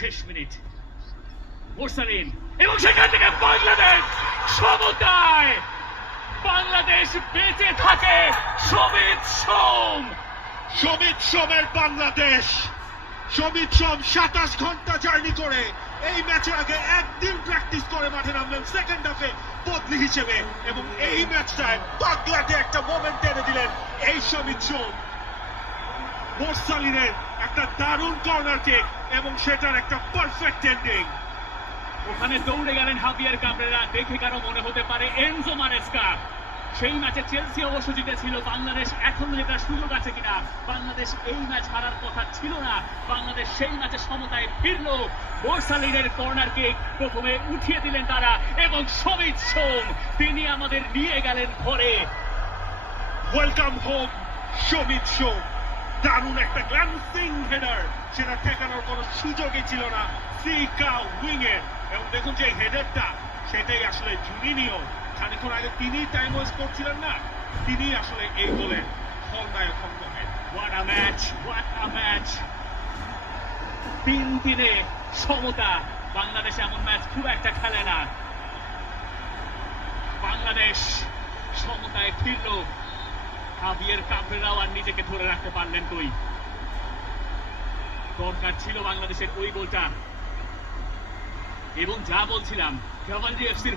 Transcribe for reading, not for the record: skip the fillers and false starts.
শেষ মিনিট মোরসালিন এবং সেখান থেকে বাংলাদেশ সমতায় বাংলাদেশ বেঁচে থাকে। সমিত সোমের বাংলাদেশ। সমিত সোম 27 ঘন্টা জার্নি করে এই ম্যাচের আগে একদিন প্র্যাকটিস করে মাঠে নামলেন সেকেন্ড হাফে বদলি হিসেবে, এবং এই ম্যাচটায় বাংলাতে একটা মোমেন্ট এনে দিলেন এই সমিত সোম। মোরসালিনের একটা দারুণ কর্নার কিক এবং সেটার একটা পারফেক্ট এন্ডিং। ওখানে দৌড়ে গেলেন হাবিয়ার কাবরেরা, দেখে কারো মনে হতে পারে এনজো মারেস্কা। সেই ম্যাচে চেলসি অবশ্য জিতেছিল, বাংলাদেশ এখন জেতার সুযোগ আছে কিনা। বাংলাদেশ এই ম্যাচ হারার কথা ছিল না, বাংলাদেশ সেই ম্যাচে সমতায় ফিরল। মোরসালিনের কর্নার কিক প্রথমে উঠিয়ে দিলেন তারা, এবং সমিত সোম তিনি আমাদের নিয়ে গেলেন ঘরে। ওয়েলকাম হোম সমিত সোম। দারুণ একটা গ্ল্যান্সিং হেডার, সেটা ঠেকানোর কোনো সুযোগই ছিল না ফ্রিকা উইং এর। এবং দেখুন যে হেডারটা, সেটাই আসলে জুনিনিও খানিক্ষণ আগে তিনি টাইম ওয়েস্ট করছিলেন না, তিনি আসলে এই গোলের খলনায়ক হবেন। What a match, what a match. 3-3 সমতা। বাংলাদেশ এমন ম্যাচ খুব একটা খেলে না। বাংলাদেশ সমতায় ফিরল। হাবিয়ার কাবরেরাও আর নিজেকে ধরে রাখতে পারলেন কই। দরকার ছিল বাংলাদেশের ওই গোলটা। এবং যা বলছিলাম, ক্যাভালরি এফসির